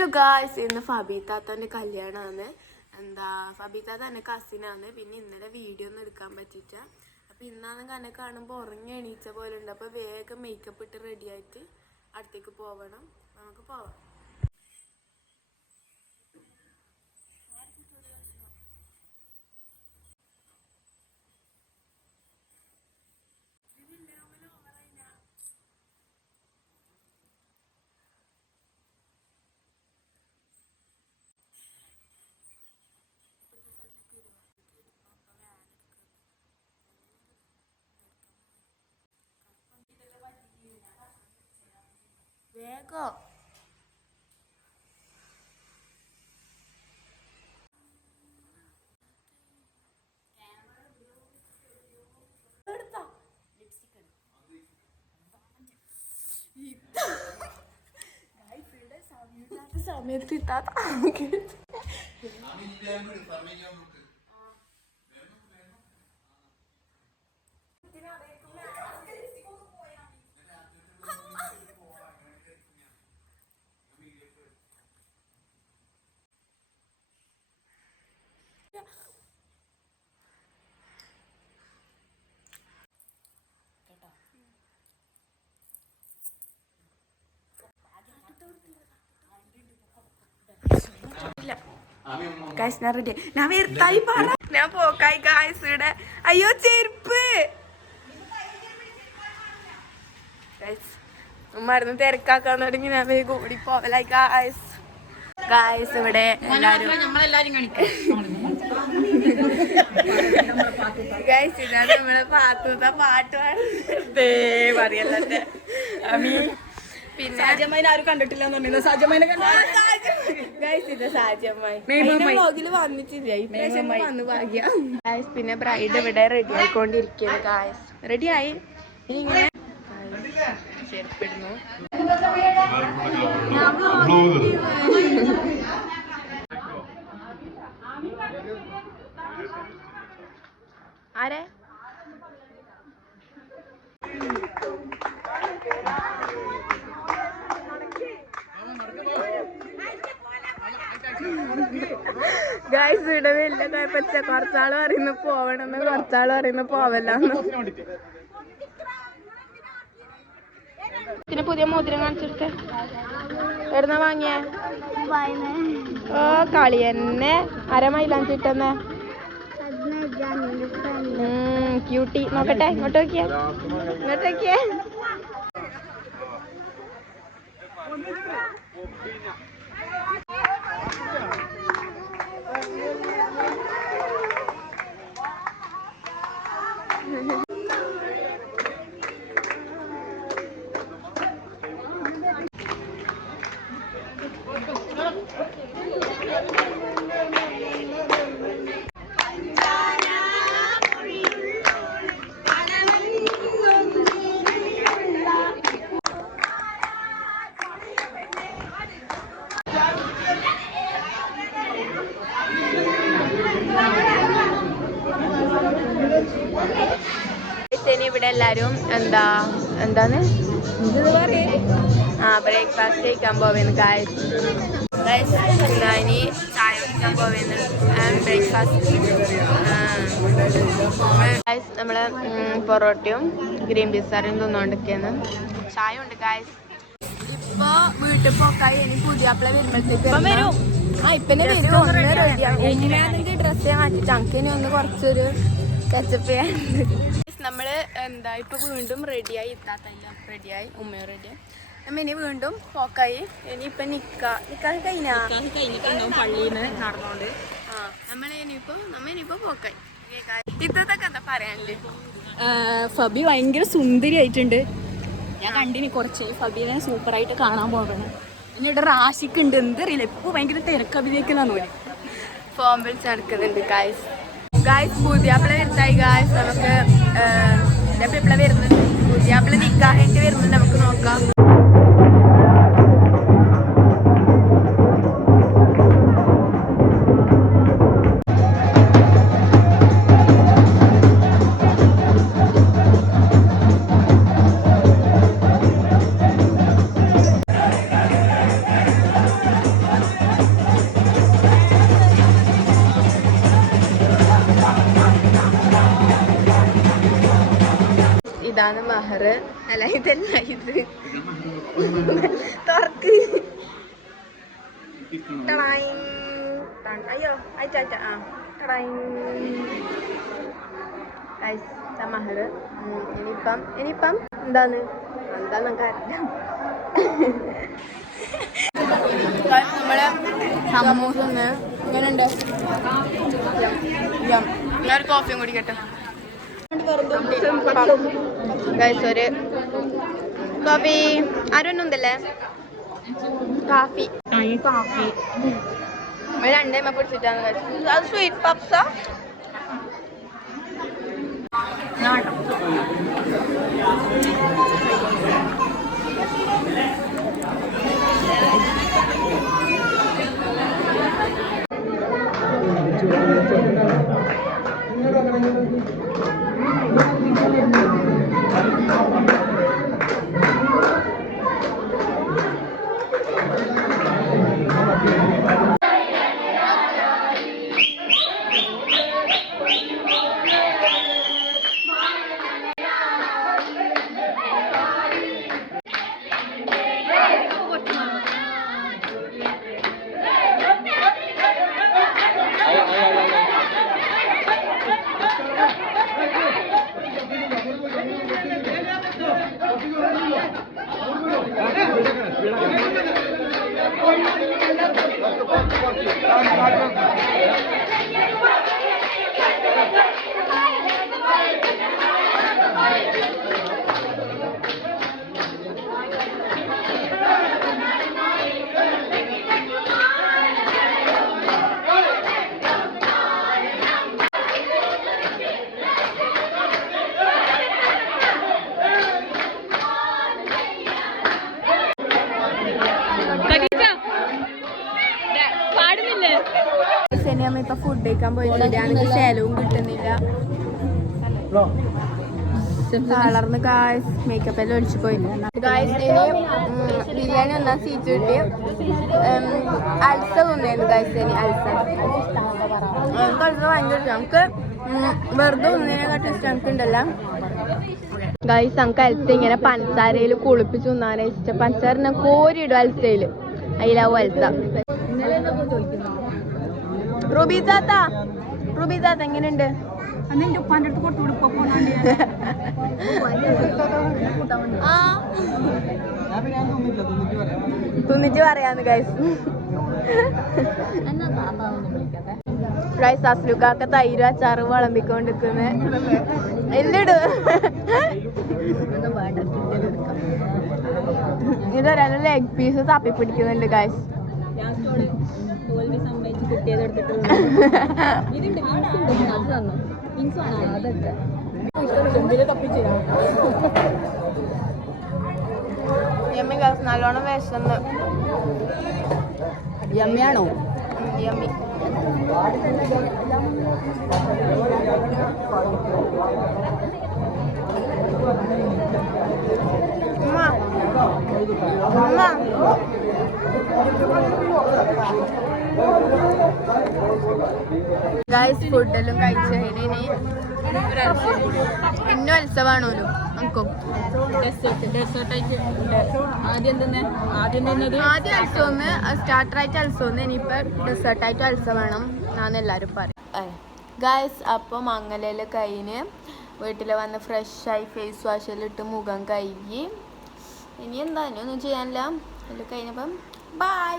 Hello guys, ഇന്ന് ഫബീത്താത്തൻ്റെ കല്യാണമാണ്. ഫബീത്താത്ത എൻ്റെ കസിനാണ്. പിന്നെ ഇന്നലെ വീഡിയോ ഒന്നും എടുക്കാൻ പറ്റിച്ച. അപ്പോൾ ഇന്നാണെങ്കിൽ എന്നെ കാണുമ്പോൾ ഉറങ്ങി എണീച്ച പോലെ ഉണ്ട്. അപ്പോൾ വേഗം മേക്കപ്പ് ഇട്ട് റെഡി ആയിട്ട് അടുത്തേക്ക് പോവണം. നമുക്ക് പോവാം. വേഗം സമയത്ത് ഇത്താത്ത ഗായ്സ് ഞാൻ റെഡി. ഞാൻ വെറുതായി പറ, ഞാൻ പോക്കായി ഗായ്സ്. ഇവിടെ അയ്യോ ചെരുപ്പ് ഗായ്സ്. മരുന്ന് തിരക്കാക്കാൻ തുടങ്ങി. ഞാൻ വേഗം ഓടി പോവലായി ഗായ്സ്. ഗായ്സ് ഇവിടെ എല്ലാരും ഗായ്സ് ഇതാണ് നമ്മളെ പാത്തുന്ന പാട്ട് പറയല്ലേ. പിന്നെ ആരും കണ്ടിട്ടില്ല വ്ലോഗില് വന്നിട്ടില്ല. ഇപ്രാവശ്യം വന്നു ഭാഗ്യ. ഗായ്സ് പിന്നെ ബ്രൈഡ് ഇവിടെ റെഡി ആയിക്കൊണ്ടിരിക്കുന്നു. ഗായ്സ് റെഡി ആയി. ഇനി ഇങ്ങനെ ചെരുപ്പിടുന്നു. ആരെ ഗായ്സ് ഇവിടെ വലിയ കുഴപ്പമില്ല. കുറച്ചാള് പറയുന്നു പോവണമെന്ന്, കുറച്ചാള് പറയുന്നു പോവല്ലെന്ന്. പിന്നെ പുതിയ മോതിരം കാണിച്ചെടുത്ത് എവിടുന്ന വാങ്ങിയ? ഓ കളി തന്നെ. അരമൈലാഞ്ചിട്ടെന്നെ ക്യൂട്ടി. നോക്കട്ടെ, ഇങ്ങോട്ട് നോക്കിയേ, ഇങ്ങോട്ട് നോക്കിയേ. ഇവിടെ എല്ലാരും എന്താണ് ബ്രേക്ക്ഫാസ്റ്റ് കഴിക്കാൻ പോവുന്നു. ഗായ്സ് ഇനി ചായ കുടിക്കാൻ പോവുന്നു. ബ്രേക്ക്ഫാസ്റ്റ് നമ്മള് പൊറോട്ടയും ഗ്രീൻ പീസ് കറിയും തിന്നോണ്ടിരിക്കുന്നു. ചായ ഉണ്ട് ഗായ്സ്. ഇപ്പൊ വീട്ടിൽ പോക്കായി. ഇനി പുതിയാപ്പിള വരുമ്പോഴത്തേക്ക് ഇപ്പന്നെ വരും. ഒന്ന് റെഡിയാവും. എങ്ങനെയാണെങ്കിൽ ഡ്രസ്സേ മാറ്റി ചങ്കിനി ഒന്ന് കുറച്ചൊരു ടച്ചപ്പ് ചെയ്യാനുണ്ട്. നമ്മള് ഇപ്പൊ വീണ്ടും റെഡിയായി. ഇത്താത്തല്ല റെഡിയായി, ഉമ്മയും റെഡിയായി. നമ്മ ഇനി വീണ്ടും പോക്കായി. ഇനിയിപ്പൊ നിക്കാഹ് കഴിഞ്ഞിട്ടുണ്ടാവും പള്ളിന്ന് നടന്നോണ്ട്. നമ്മ ഇനിയിപ്പോ പോക്കായി. ഇത്തത്തൊക്കെ എന്താ പറയാനില്ലേ? ഫബി ഭയങ്കര സുന്ദരി ആയിട്ടുണ്ട്. ഞാൻ കണ്ടിനി കുറച്ച്. ഫബീനെ സൂപ്പറായിട്ട് കാണാൻ പോകണം. പിന്നെ ഇവിടെ റാഷിക്ക് ഉണ്ട്. എന്തറിയില്ല, ഇപ്പൊ ഭയങ്കര തിരക്ക് അഭിനയിക്കലാന്ന് പോലെ ഫോം വിളിച്ച് നടക്കുന്നുണ്ട്. ഗായ്സ് പുതിയാപ്പിള വരുത്തായി. ഗായ്സ് നമുക്ക് എപ്പോഴെപ്പോഴാ വരുന്നത്? പുതിയാപ്പിള നിക്കാഹായിട്ട് വരുന്നത് നമുക്ക് നോക്കാം. ഇതാണ് മഹർ. അല്ല ഇതല്ല ഇത് തുറക്ക്. അയ്യോ അയച്ച മഹർ. ഇനിയിപ്പം എന്താണ് കാര്യം നമ്മള് സമൂസ ഇങ്ങനെയുണ്ട്. ഞാൻ കോഫിയും കുടിക്കട്ടെ. ഒരു കോഫി ആരൊന്നുണ്ടല്ലേ? കാഫി രണ്ടേമ പിടിച്ചിട്ടാണ് കഴിച്ചത്. അത് സ്വീറ്റ് പപ്സാ. നമ്മളിപ്പോ ഫുഡ് കഴിക്കാൻ പോയിട്ടില്ല. എനിക്ക് ശേലവും കിട്ടുന്നില്ല. തളർന്ന് ഗായ്സ് മേക്കപ്പ് എല്ലാം ഒഴിച്ചു പോയില്ല. ഗായ്സ് ഇനി ബിരിയാണി ഒന്നാം സീറ്റ് കിട്ടി. അൽസ തോന്നിയായിരുന്നു ഗായ്സ്. ഇനി അൽസ ഭയങ്കര ഇഷ്ടം. നമുക്ക് വെറുതെ ഒന്നിനെക്കാട്ടും ഇഷ്ടം നമുക്ക് ഉണ്ടല്ലോ ഗായ്സ്. നമുക്ക് അൽസ ഇങ്ങനെ പഞ്ചസാരയിൽ കുളിപ്പിച്ച് തിന്നാനേ ഇഷ്ടം. പഞ്ചസാര കോരിയിടും അൽസയിൽ. അതിലാവും അൽസ. റുബിസാത്ത എങ്ങനെയുണ്ട്? തുന്നിച്ച് പറയാന്ന് ഗൈസ്. ഗൈസ് അസ്ലുക്കാക്ക തൈര് അച്ചാറ് വിളമ്പിക്കൊണ്ടിരിക്കുന്നത് എന്തിടു. ഇതൊരാൾ ലെഗ് പീസ് തപ്പി പിടിക്കുന്നുണ്ട് ഗൈസ്. യമ്മി ഗൈസ് നല്ലോണം വിശന്ന്. യമ്മിയാണോ? യമ്മി. ഗൈസ് ഫുഡെല്ലാം കഴിച്ചു കഴിഞ്ഞ് ഇന്നും അത്സവാണോല്ലോ നമുക്കും. ആദ്യം അത്സവന്ന് സ്റ്റാർട്ടറായിട്ട് അത്സവന്ന് ഇനിയിപ്പോ ഡെസേർട്ടായിട്ട് അത്സവ വേണം എന്നാണ് എല്ലാവരും പറയും ഗൈസ്. അപ്പം മംഗലയിൽ കഴിഞ്ഞ് വീട്ടിൽ വന്ന് ഫ്രഷായി ഫേസ് വാഷെല്ലാം ഇട്ട് മുഖം കഴുകി. ഇനി എന്താ ഒന്നും ചെയ്യാനില്ല. എല്ലാം കഴിഞ്ഞപ്പം ബൈ.